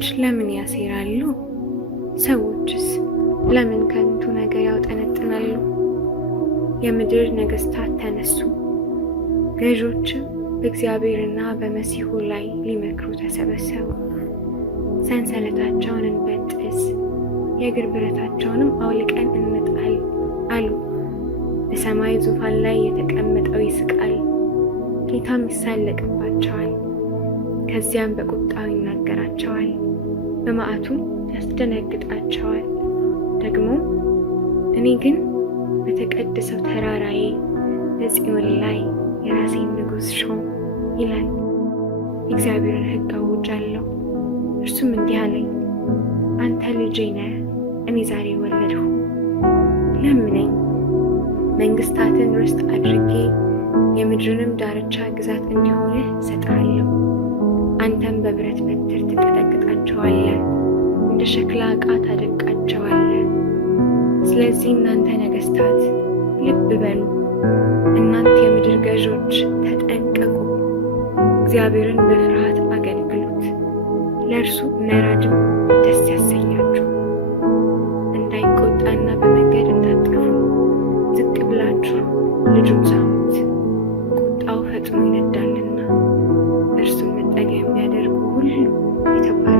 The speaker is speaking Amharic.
ሰዎች ለምን ያሴራሉ? ሰዎችስ ለምን ከንቱ ነገር ያውጠነጥናሉ? የምድር ነገሥታት ተነሱ፣ ገዦችም በእግዚአብሔርና በመሲሑ ላይ ሊመክሩ ተሰበሰቡ። ሰንሰለታቸውን እንበጥስ፣ የእግር ብረታቸውንም አውልቀን እንጣል አሉ። በሰማይ ዙፋን ላይ የተቀመጠው ይስቃል፣ ጌታም ይሳለቅባቸዋል። ከዚያም በቁጣው ይናገራቸዋል፣ በመዓቱም ያስደነግጣቸዋል። ደግሞ እኔ ግን በተቀደሰው ተራራዬ በጽዮን ላይ የራሴን ንጉሥ ሾም ይላል። የእግዚአብሔርን ሕግ አውጃለሁ። እርሱም እንዲህ አለኝ፣ አንተ ልጄ ነህ፣ እኔ ዛሬ ወለድሁ። ለምነኝ፣ መንግሥታትን ርስት አድርጌ የምድርንም ዳርቻ ግዛት እንዲሆንህ እሰጥሃለሁ። አንተም በብረት በትር ትቀጠቅጣቸዋለህ፣ እንደ ሸክላ ዕቃ ታደቅቃቸዋለህ። ስለዚህ እናንተ ነገሥታት ልብ በሉ፣ እናንተ የምድር ገዦች ተጠንቀቁ። እግዚአብሔርን በፍርሃት አገልግሉት፣ ለእርሱ መራድም ደስ ያሰኛችሁ። እንዳይቆጣና በመንገድ እንዳትጠፉ ዝቅ ብላችሁ ልጁን ሳሙት። ቁጣው ፈጥኖ ይነዳልና፣ እርሱን መጠጊያ የሚያደርጉ ሁሉ የተባረኩ